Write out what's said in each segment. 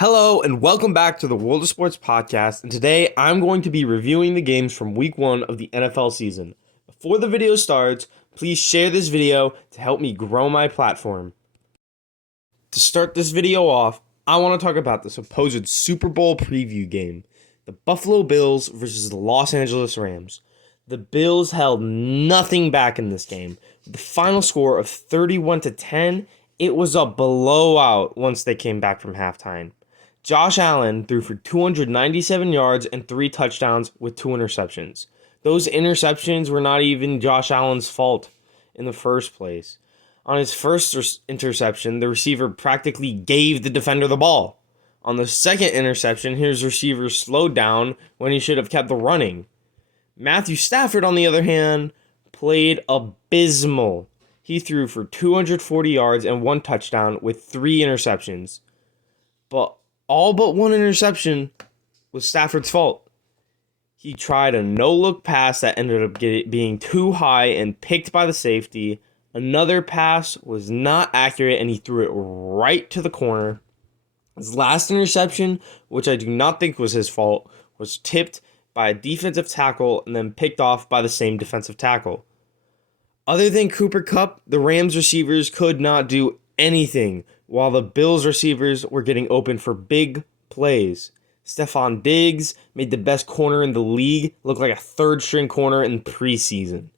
Hello and welcome back to the World of Sports podcast. And today I'm going to be reviewing the games from week 1 of the NFL season. Before the video starts, please share this video to help me grow my platform. To start this video off, I want to talk about the supposed Super Bowl preview game. The Buffalo Bills versus the Los Angeles Rams. The Bills held nothing back in this game. With the final score of 31-10, it was a blowout once they came back from halftime. Josh Allen threw for 297 yards and 3 touchdowns with 2 interceptions. Those interceptions were not even Josh Allen's fault in the first place. On his first interception, the receiver practically gave the defender the ball. On the second interception, his receiver slowed down when he should have kept the running. Matthew Stafford, on the other hand, played abysmal. He threw for 240 yards and 1 touchdown with 3 interceptions. But all but 1 interception was Stafford's fault. He tried a no-look pass that ended up being too high and picked by the safety. Another pass was not accurate and he threw it right to the corner. His last interception, which I do not think was his fault, was tipped by a defensive tackle and then picked off by the same defensive tackle. Other than Cooper Kupp, the Rams receivers could not do anything, while the Bills receivers were getting open for big plays. Stephon Diggs made the best corner in the league look like a third-string corner in preseason.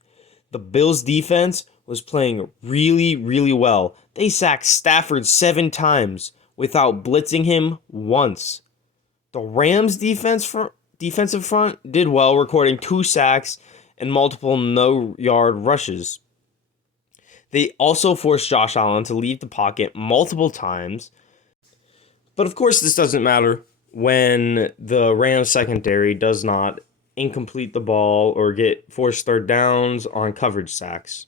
The Bills' defense was playing really, really well. They sacked Stafford 7 times without blitzing him once. The Rams' defensive front did well, recording 2 sacks and multiple no-yard rushes. They also forced Josh Allen to leave the pocket multiple times. But of course, this doesn't matter when the Rams secondary does not incomplete the ball or get forced third downs on coverage sacks.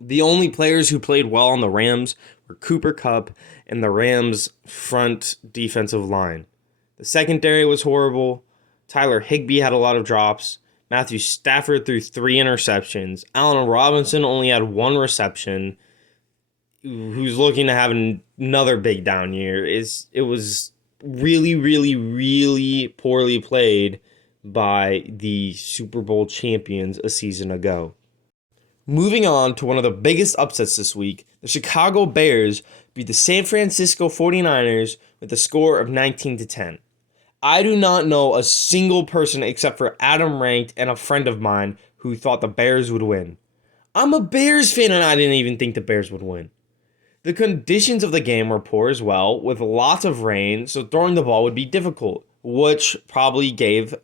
The only players who played well on the Rams were Cooper Kupp and the Rams' front defensive line. The secondary was horrible. Tyler Higbee had a lot of drops. Matthew Stafford threw 3 interceptions. Allen Robinson only had 1 reception. Who's looking to have another big down year. It was really, really, really poorly played by the Super Bowl champions a season ago. Moving on to one of the biggest upsets this week, the Chicago Bears beat the San Francisco 49ers with a score of 19-10. I do not know a single person except for Adam Ranked and a friend of mine who thought the Bears would win. I'm a Bears fan and I didn't even think the Bears would win. The conditions of the game were poor as well, with lots of rain, so throwing the ball would be difficult, which probably gave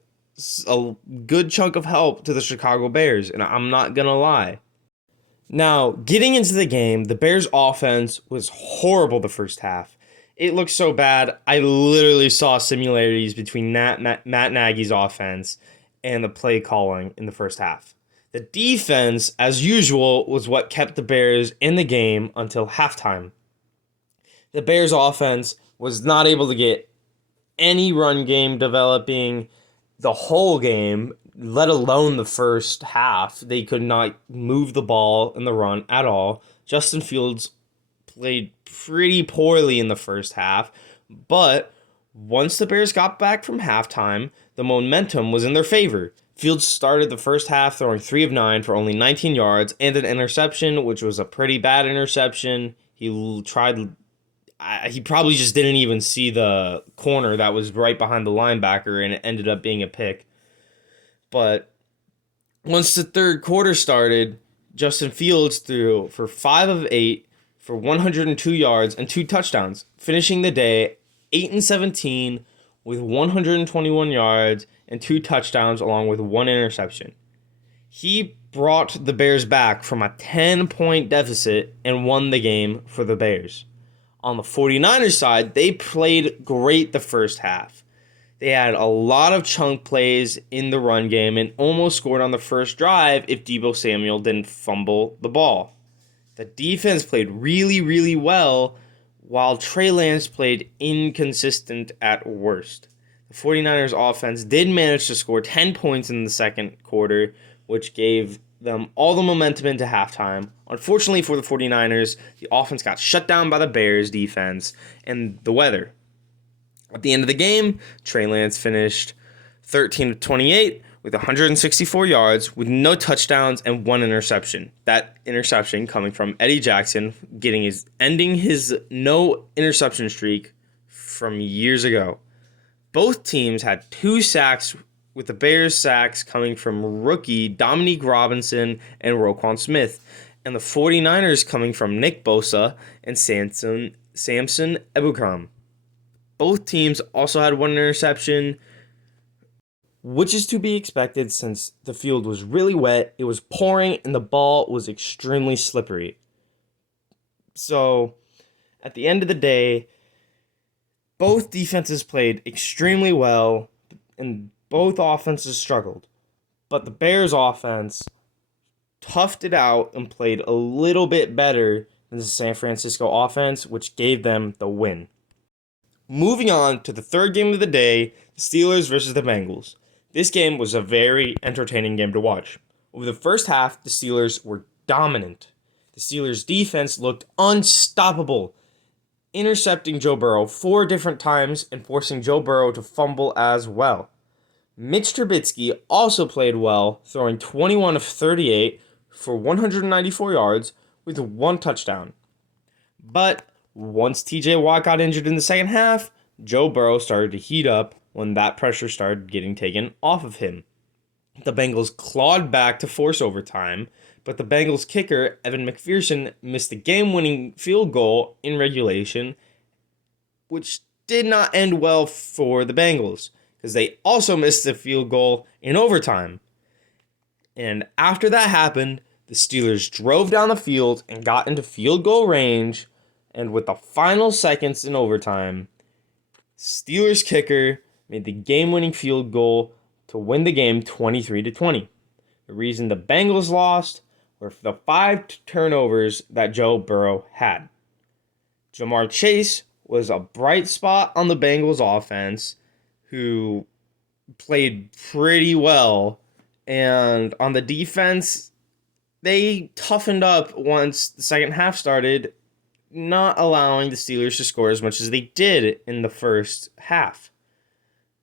a good chunk of help to the Chicago Bears, and I'm not gonna lie. Now, getting into the game, the Bears' offense was horrible the first half. It looked so bad, I literally saw similarities between Matt Nagy's offense and the play calling in the first half. The defense, as usual, was what kept the Bears in the game until halftime. The Bears' offense was not able to get any run game developing the whole game, let alone the first half. They could not move the ball in the run at all. Justin Fields played pretty poorly in the first half, but once the Bears got back from halftime, the momentum was in their favor. Fields started the first half throwing 3 of 9 for only 19 yards and an interception, which was a pretty bad interception. He probably just didn't even see the corner that was right behind the linebacker, and it ended up being a pick. But once the third quarter started, Justin Fields threw for 5 of 8 for 102 yards and 2 touchdowns, finishing the day 8-17 with 121 yards and 2 touchdowns along with 1 interception. He brought the Bears back from a 10-point deficit and won the game for the Bears. On the 49ers side, they played great the first half. They had a lot of chunk plays in the run game and almost scored on the first drive if Deebo Samuel didn't fumble the ball. The defense played really, really well, while Trey Lance played inconsistent at worst. The 49ers offense did manage to score 10 points in the second quarter, which gave them all the momentum into halftime. Unfortunately for the 49ers, the offense got shut down by the Bears defense and the weather. At the end of the game, Trey Lance finished 13 of 28 with 164 yards with no touchdowns and one interception. That interception coming from Eddie Jackson, ending his no interception streak from years ago. Both teams had 2 sacks, with the Bears' sacks coming from rookie Dominique Robinson and Roquan Smith, and the 49ers coming from Nick Bosa and Samson Ebukam. Both teams also had 1 interception, which is to be expected since the field was really wet, it was pouring, and the ball was extremely slippery. So, at the end of the day, both defenses played extremely well, and both offenses struggled. But the Bears' offense toughed it out and played a little bit better than the San Francisco offense, which gave them the win. Moving on to the third game of the day, the Steelers versus the Bengals. This game was a very entertaining game to watch. Over the first half, the Steelers were dominant. The Steelers' defense looked unstoppable, intercepting Joe Burrow 4 different times and forcing Joe Burrow to fumble as well. Mitch Trubisky also played well, throwing 21 of 38 for 194 yards with 1 touchdown. But once TJ Watt got injured in the second half, Joe Burrow started to heat up when that pressure started getting taken off of him. The Bengals clawed back to force overtime, but the Bengals kicker, Evan McPherson, missed the game-winning field goal in regulation, which did not end well for the Bengals, because they also missed the field goal in overtime. And after that happened, the Steelers drove down the field and got into field goal range, and with the final seconds in overtime, Steelers kicker made the game-winning field goal to win the game 23-20. The reason the Bengals lost were the 5 turnovers that Joe Burrow had. Jamar Chase was a bright spot on the Bengals offense, who played pretty well, and on the defense, they toughened up once the second half started, not allowing the Steelers to score as much as they did in the first half.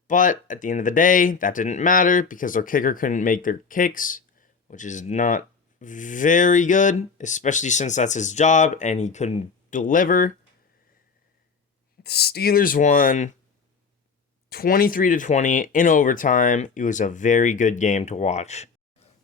But at the end of the day, that didn't matter because their kicker couldn't make their kicks, which is not very good, especially since that's his job and he couldn't deliver. The Steelers won 23-20 in overtime. It was a very good game to watch.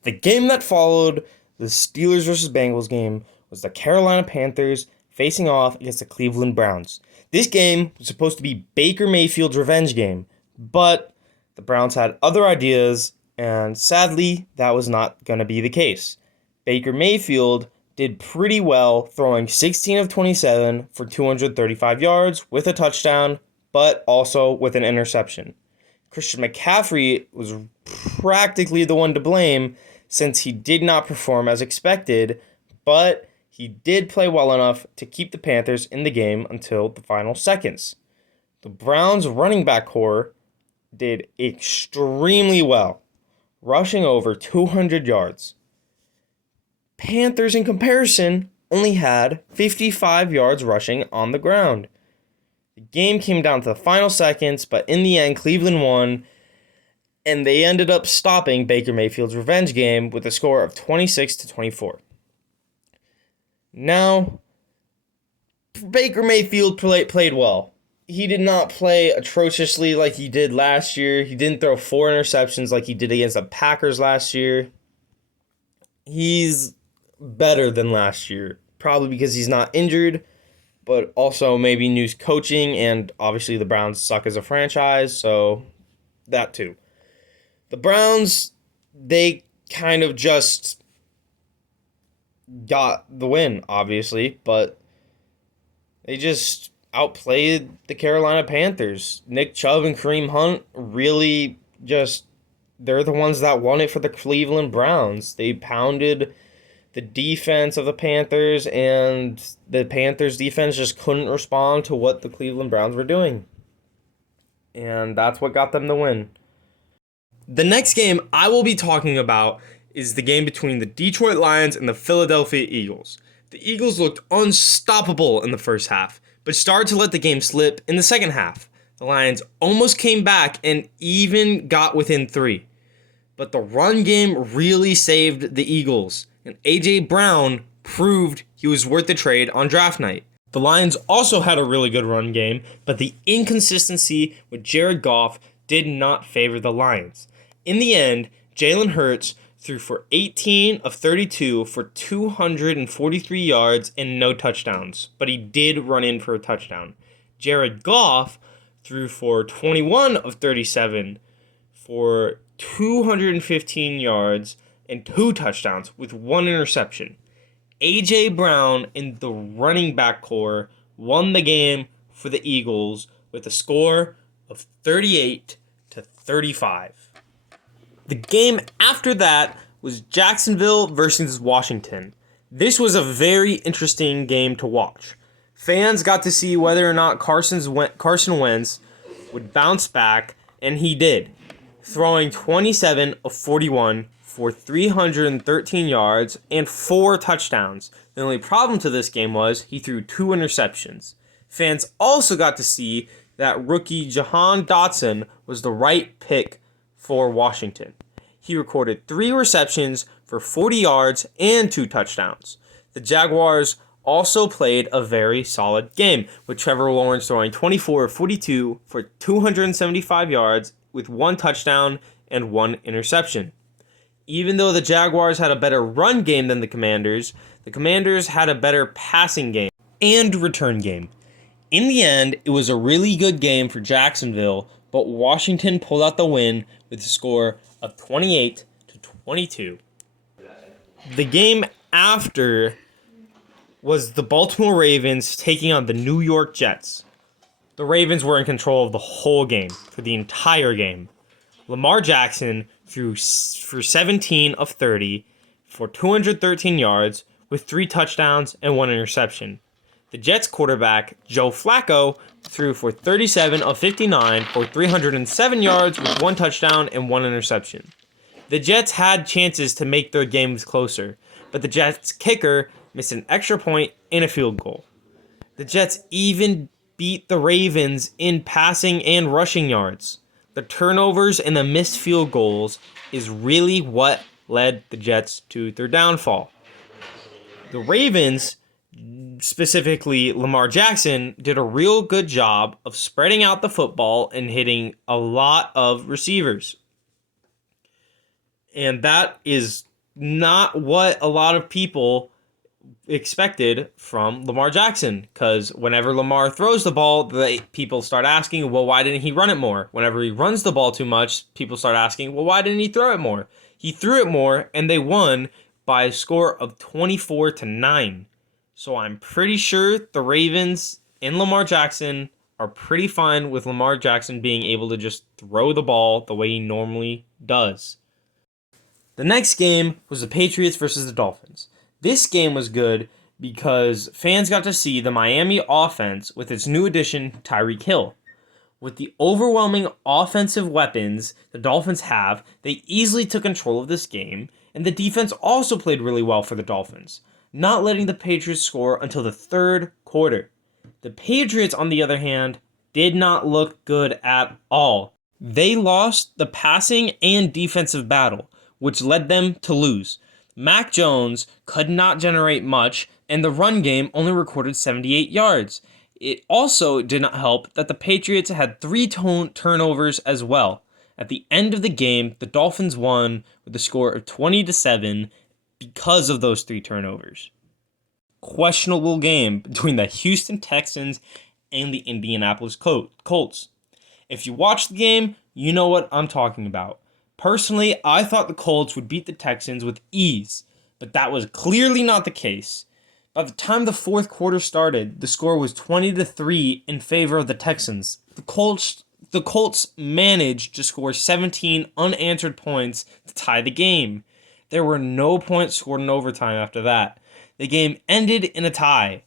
The game that followed the Steelers versus Bengals game was the Carolina Panthers facing off against the Cleveland Browns. This game was supposed to be Baker Mayfield's revenge game, but the Browns had other ideas, and sadly, that was not going to be the case. Baker Mayfield did pretty well, throwing 16 of 27 for 235 yards with a touchdown, but also with an interception. Christian McCaffrey was practically the one to blame since he did not perform as expected, but he did play well enough to keep the Panthers in the game until the final seconds. The Browns' running back core did extremely well, rushing over 200 yards. Panthers, in comparison, only had 55 yards rushing on the ground. The game came down to the final seconds, but in the end, Cleveland won, and they ended up stopping Baker Mayfield's revenge game with a score of 26-24. Now, Baker Mayfield played well. He did not play atrociously like he did last year. He didn't throw 4 interceptions like he did against the Packers last year. He's better than last year, probably because he's not injured, but also maybe new coaching, and obviously the Browns suck as a franchise, so that too. The Browns, they kind of just got the win, obviously, but they just outplayed the Carolina Panthers. Nick Chubb and Kareem Hunt really they're the ones that won it for the Cleveland Browns. They pounded the defense of the Panthers, and the Panthers defense just couldn't respond to what the Cleveland Browns were doing. And that's what got them the win. The next game I will be talking about is the game between the Detroit Lions and the Philadelphia Eagles. The Eagles looked unstoppable in the first half, but started to let the game slip in the second half. The Lions almost came back and even got within 3. But the run game really saved the Eagles, and A.J. Brown proved he was worth the trade on draft night. The Lions also had a really good run game, but the inconsistency with Jared Goff did not favor the Lions. In the end, Jalen Hurts threw for 18 of 32 for 243 yards and no touchdowns, but he did run in for a touchdown. Jared Goff threw for 21 of 37 for 215 yards and 2 touchdowns with 1 interception. A.J. Brown and the running back core won the game for the Eagles with a score of 38-35. The game after that was Jacksonville versus Washington. This was a very interesting game to watch. Fans got to see whether or not Carson Wentz would bounce back, and he did, throwing 27 of 41 for 313 yards and 4 touchdowns. The only problem to this game was he threw 2 interceptions. Fans also got to see that rookie Jahan Dotson was the right pick for Washington. He recorded 3 receptions for 40 yards and 2 touchdowns. The Jaguars also played a very solid game, with Trevor Lawrence throwing 24 of 42 for 275 yards with 1 touchdown and 1 interception. Even though the Jaguars had a better run game than the Commanders had a better passing game and return game. In the end, it was a really good game for Jacksonville, but Washington pulled out the win with a score of 28-22. The game after was the Baltimore Ravens taking on the New York Jets. The Ravens were in control of the whole game, for the entire game. Lamar Jackson threw for 17 of 30 for 213 yards with 3 touchdowns and 1 interception. The Jets quarterback, Joe Flacco, threw for 37 of 59 for 307 yards with 1 touchdown and 1 interception. The Jets had chances to make their games closer, but the Jets kicker missed an extra point and a field goal. The Jets even beat the Ravens in passing and rushing yards. The turnovers and the missed field goals is really what led the Jets to their downfall. The Ravens, specifically Lamar Jackson, did a real good job of spreading out the football and hitting a lot of receivers. And that is not what a lot of people expected from Lamar Jackson, because whenever Lamar throws the ball, people start asking, well, why didn't he run it more? Whenever he runs the ball too much, people start asking, well, why didn't he throw it more? He threw it more, and they won by a score of 24-9. So I'm pretty sure the Ravens and Lamar Jackson are pretty fine with Lamar Jackson being able to just throw the ball the way he normally does. The next game was the Patriots versus the Dolphins. This game was good because fans got to see the Miami offense with its new addition, Tyreek Hill. With the overwhelming offensive weapons the Dolphins have, they easily took control of this game, and the defense also played really well for the Dolphins, not letting the Patriots score until the 3rd quarter. The Patriots, on the other hand, did not look good at all. They lost the passing and defensive battle, which led them to lose. Mac Jones could not generate much, and the run game only recorded 78 yards. It also did not help that the Patriots had 3 turnovers as well. At the end of the game, the Dolphins won with a score of 20-7 because of those 3 turnovers. Questionable game between the Houston Texans and the Indianapolis Colts. If you watch the game, you know what I'm talking about. Personally, I thought the Colts would beat the Texans with ease, but that was clearly not the case. By the time the 4th quarter started, the score was 20-3 in favor of the Texans. The Colts managed to score 17 unanswered points to tie the game. There were no points scored in overtime after that. The game ended in a tie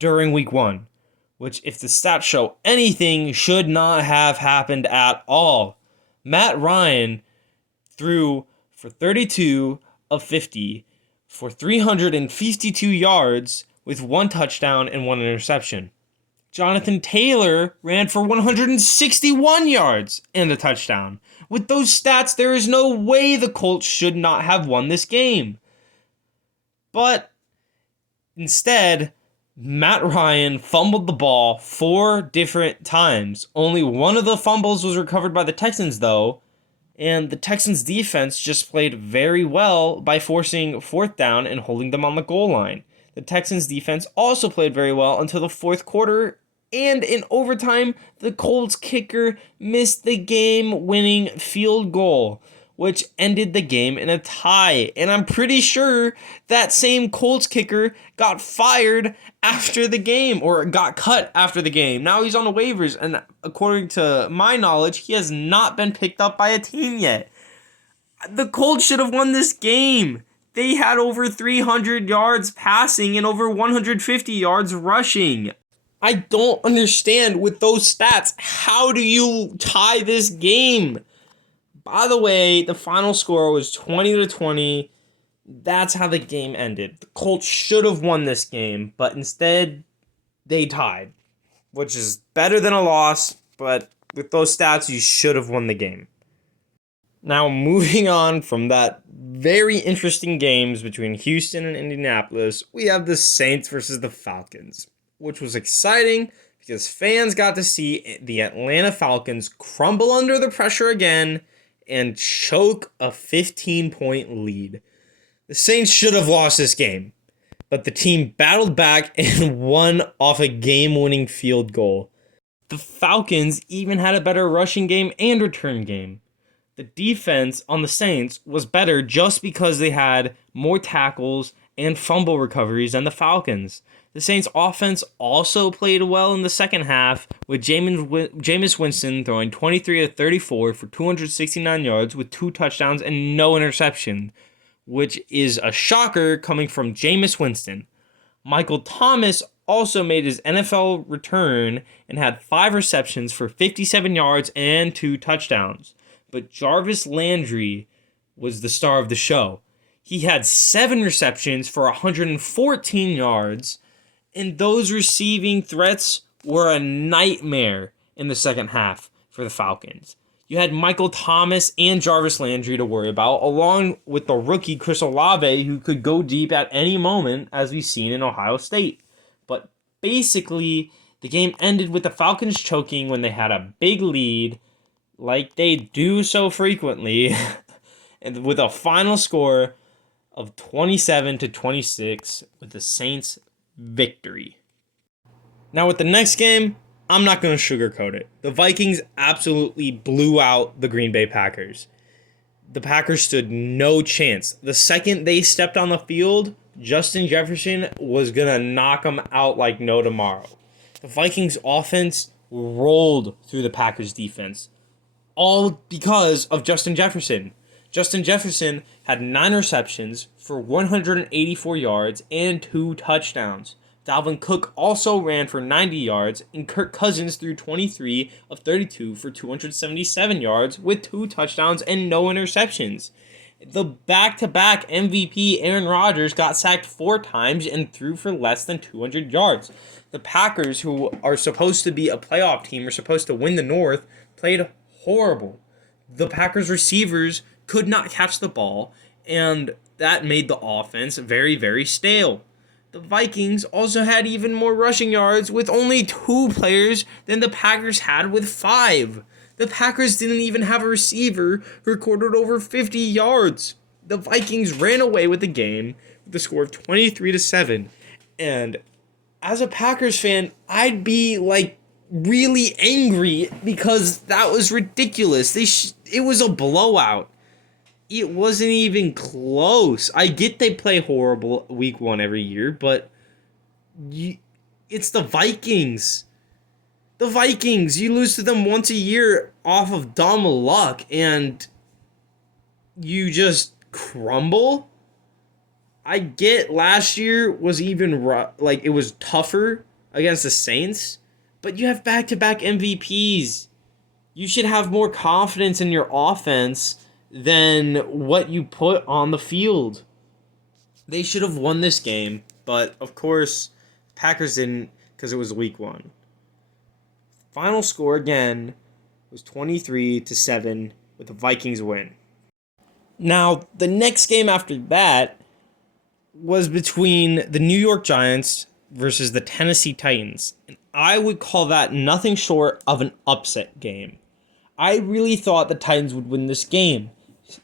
during week 1, which, if the stats show anything, should not have happened at all. Matt Ryan threw for 32 of 50 for 352 yards with 1 touchdown and 1 interception. Jonathan Taylor ran for 161 yards and a touchdown. With those stats, there is no way the Colts should not have won this game. But instead, Matt Ryan fumbled the ball 4 different times. Only one of the fumbles was recovered by the Texans, though. And the Texans' defense just played very well by forcing 4th down and holding them on the goal line. The Texans' defense also played very well until the 4th quarter. And in overtime, the Colts kicker missed the game-winning field goal, which ended the game in a tie. And I'm pretty sure that same Colts kicker got fired after the game, or got cut after the game. Now he's on the waivers, and according to my knowledge, he has not been picked up by a team yet. The Colts should have won this game. They had over 300 yards passing and over 150 yards rushing. I don't understand with those stats. How do you tie this game? By the way, the final score was 20-20. That's how the game ended. The Colts should have won this game, but instead they tied, which is better than a loss, but with those stats, you should have won the game. Now, moving on from that very interesting games between Houston and Indianapolis, we have the Saints versus the Falcons, which was exciting because fans got to see the Atlanta Falcons crumble under the pressure again and choke a 15-point lead. The Saints should have lost this game, but the team battled back and won off a game-winning field goal. The Falcons even had a better rushing game and return game. The defense on the Saints was better just because they had more tackles and fumble recoveries than the Falcons. The Saints' offense also played well in the second half, with Jameis Winston throwing 23-34 for 269 yards with 2 touchdowns and no interception, which is a shocker coming from Jameis Winston. Michael Thomas also made his NFL return and had 5 receptions for 57 yards and 2 touchdowns. But Jarvis Landry was the star of the show. He had 7 receptions for 114 yards, and those receiving threats were a nightmare in the second half for the Falcons. You had Michael Thomas and Jarvis Landry to worry about, along with the rookie Chris Olave, who could go deep at any moment, as we've seen in Ohio State. But basically, the game ended with the Falcons choking when they had a big lead, like they do so frequently, and with a final score of 27-26 with the Saints' victory. Now with the next game, I'm not going to sugarcoat it. The Vikings absolutely blew out the Green Bay Packers. The Packers stood no chance. The second they stepped on the field, Justin Jefferson was going to knock them out like no tomorrow. The Vikings offense rolled through the Packers defense, all because of Justin Jefferson. Justin Jefferson had 9 receptions for 184 yards and 2 touchdowns. Dalvin Cook also ran for 90 yards, and Kirk Cousins threw 23 of 32 for 277 yards with 2 touchdowns and no interceptions. The back-to-back MVP Aaron Rodgers got sacked 4 times and threw for less than 200 yards. The Packers, who are supposed to be a playoff team, are supposed to win the North, played horrible. The Packers receivers could not catch the ball, and that made the offense very, very stale. The Vikings also had even more rushing yards with only 2 players than the Packers had with 5. The Packers didn't even have a receiver who recorded over 50 yards. The Vikings ran away with the game with a score of 23-7. And as a Packers fan, I'd be really angry because that was ridiculous. It was a blowout. It wasn't even close. I get they play horrible week 1 every year, but it's the Vikings. The Vikings, you lose to them once a year off of dumb luck, and you just crumble? I get last year was even it was tougher against the Saints, but you have back-to-back MVPs. You should have more confidence in your offense than what you put on the field. They should have won this game, but of course, Packers didn't because it was week 1. Final score again was 23-7 with the Vikings win. Now, the next game after that was between the New York Giants versus the Tennessee Titans. And I would call that nothing short of an upset game. I really thought the Titans would win this game,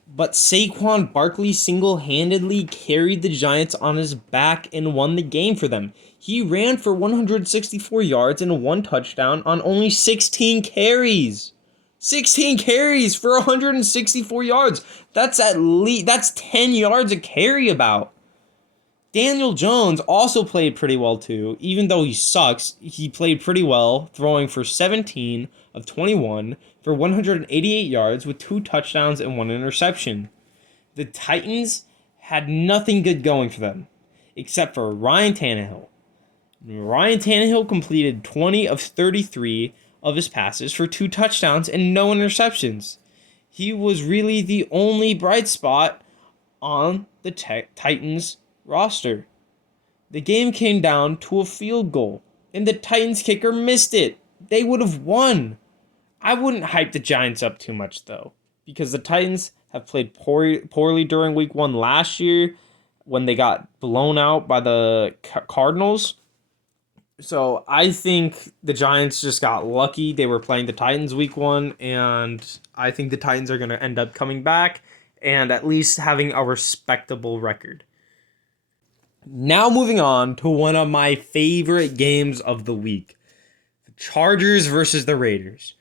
but Saquon Barkley single-handedly carried the Giants on his back and won the game for them. He ran for 164 yards and 1 touchdown on only 16 carries. 16 carries for 164 yards. That's 10 yards a carry about. Daniel Jones also played pretty well too. Even though he sucks, he played pretty well, throwing for 17 of 21 for 188 yards with 2 touchdowns and 1 interception. The Titans had nothing good going for them, except for Ryan Tannehill. Ryan Tannehill completed 20 of 33 of his passes for 2 touchdowns and no interceptions. He was really the only bright spot on the Titans roster. The game came down to a field goal, and the Titans kicker missed it. They would have won. I wouldn't hype the Giants up too much, though, because the Titans have played poorly during week 1 last year when they got blown out by the Cardinals. So I think the Giants just got lucky. They were playing the Titans week 1, and I think the Titans are going to end up coming back and at least having a respectable record. Now moving on to one of my favorite games of the week. The Chargers versus the Raiders.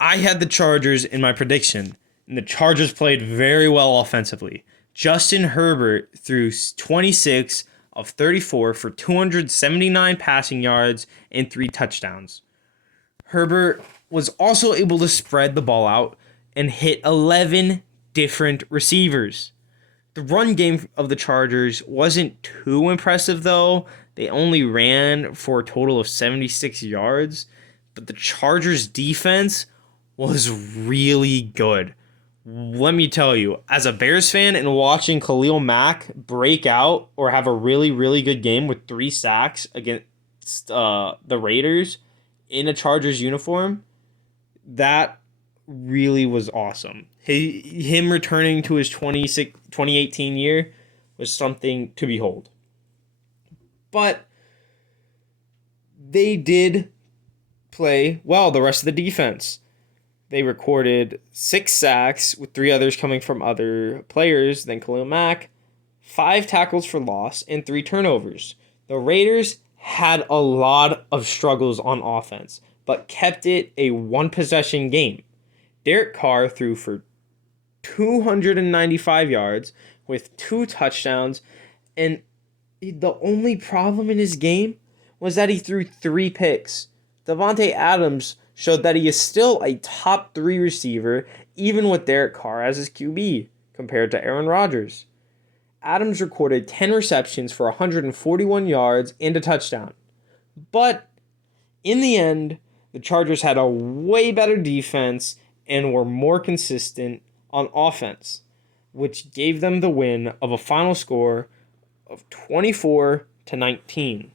I had the Chargers in my prediction, and the Chargers played very well offensively. Justin Herbert threw 26 of 34 for 279 passing yards and 3 touchdowns. Herbert was also able to spread the ball out and hit 11 different receivers. The run game of the Chargers wasn't too impressive, though. They only ran for a total of 76 yards. But the Chargers' defense was really good. Let me tell you, as a Bears fan and watching Khalil Mack break out or have a really, really good game with 3 sacks against the Raiders in a Chargers uniform, that really was awesome. Him returning to his 2018 year was something to behold. But they did play well, the rest of the defense. They recorded 6 sacks, with 3 others coming from other players than Khalil Mack, 5 tackles for loss, and 3 turnovers. The Raiders had a lot of struggles on offense, but kept it a 1-possession game. Derek Carr threw for 295 yards with 2 touchdowns, and the only problem in his game was that he threw 3 picks. Davante Adams showed that he is still a top 3 receiver, even with Derek Carr as his QB, compared to Aaron Rodgers. Adams recorded 10 receptions for 141 yards and a touchdown. But in the end, the Chargers had a way better defense and were more consistent on offense, which gave them the win of a final score of 24-19.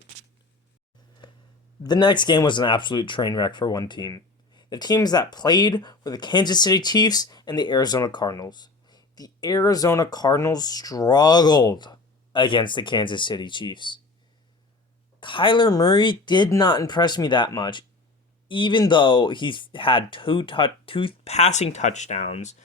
The next game was an absolute train wreck for one team. The teams that played were the Kansas City Chiefs and the Arizona Cardinals. The Arizona Cardinals struggled against the Kansas City Chiefs. Kyler Murray did not impress me that much, even though he had two passing touchdowns.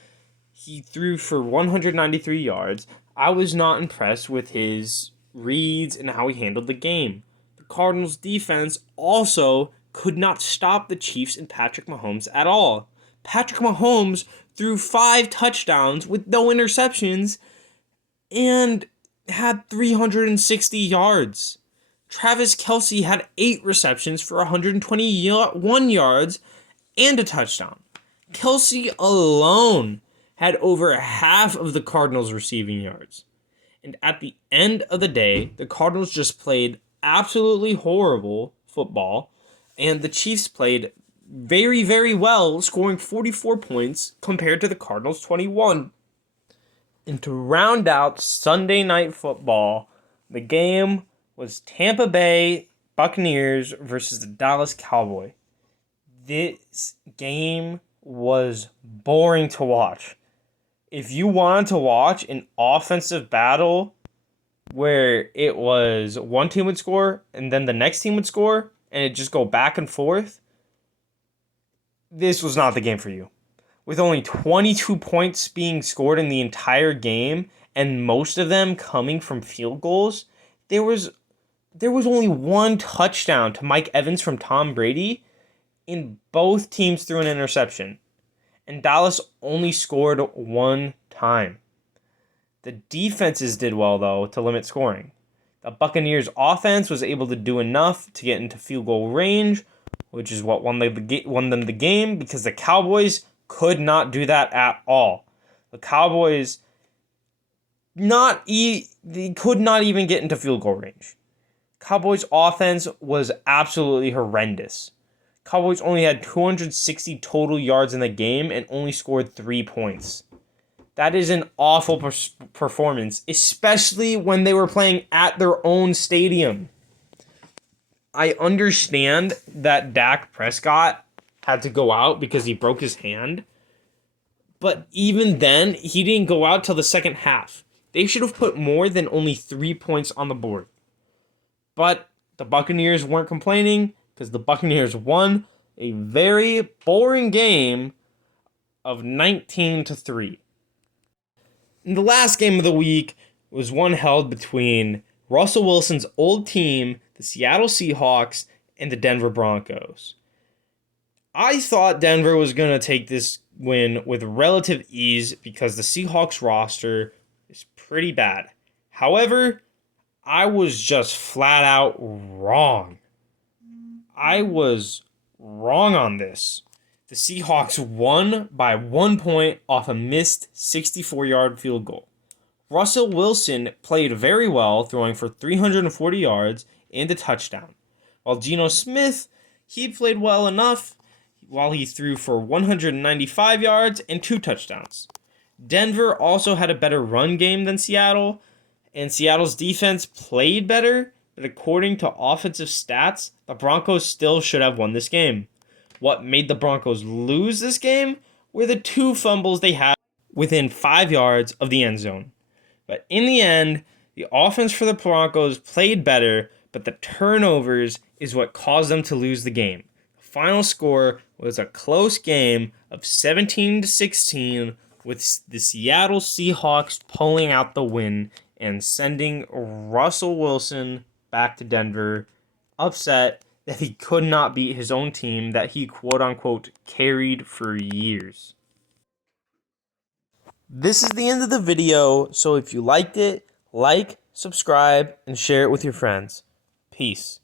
He threw for 193 yards. I was not impressed with his reads and how he handled the game. The Cardinals' defense also could not stop the Chiefs and Patrick Mahomes at all. Patrick Mahomes threw 5 touchdowns with no interceptions and had 360 yards. Travis Kelce had 8 receptions for 121 yards and a touchdown. Kelce alone had over half of the Cardinals' receiving yards. And at the end of the day, the Cardinals just played absolutely horrible football, and the Chiefs played very, very well, scoring 44 points compared to the Cardinals' 21. And to round out Sunday Night Football, the game was Tampa Bay Buccaneers versus the Dallas Cowboys. This game was boring to watch. If you wanted to watch an offensive battle where it was one team would score and then the next team would score and it just go back and forth, this was not the game for you. With only 22 points being scored in the entire game and most of them coming from field goals, there was only one touchdown to Mike Evans from Tom Brady, and both teams threw an interception. And Dallas only scored one time. The defenses did well, though, to limit scoring. The Buccaneers' offense was able to do enough to get into field goal range, which is what won them the game, because the Cowboys could not do that at all. The Cowboys they could not even get into field goal range. Cowboys' offense was absolutely horrendous. Cowboys only had 260 total yards in the game and only scored 3 points. That is an awful performance, especially when they were playing at their own stadium. I understand that Dak Prescott had to go out because he broke his hand, but even then, he didn't go out till the second half. They should have put more than only 3 points on the board. But the Buccaneers weren't complaining because the Buccaneers won a very boring game of 19-3. And the last game of the week was one held between Russell Wilson's old team, the Seattle Seahawks, and the Denver Broncos. I thought Denver was going to take this win with relative ease because the Seahawks roster is pretty bad. However, I was just flat out wrong. I was wrong on this. The Seahawks won by 1 point off a missed 64-yard field goal. Russell Wilson played very well, throwing for 340 yards and a touchdown. While Geno Smith, he played well enough while he threw for 195 yards and 2 touchdowns. Denver also had a better run game than Seattle, and Seattle's defense played better, but according to offensive stats, the Broncos still should have won this game. What made the Broncos lose this game were the 2 fumbles they had within 5 yards of the end zone. But in the end, the offense for the Broncos played better, but the turnovers is what caused them to lose the game. The final score was a close game of 17-16, with the Seattle Seahawks pulling out the win and sending Russell Wilson back to Denver, upset that he could not beat his own team that he quote-unquote carried for years. This is the end of the video, so if you liked it, like, subscribe, and share it with your friends. Peace.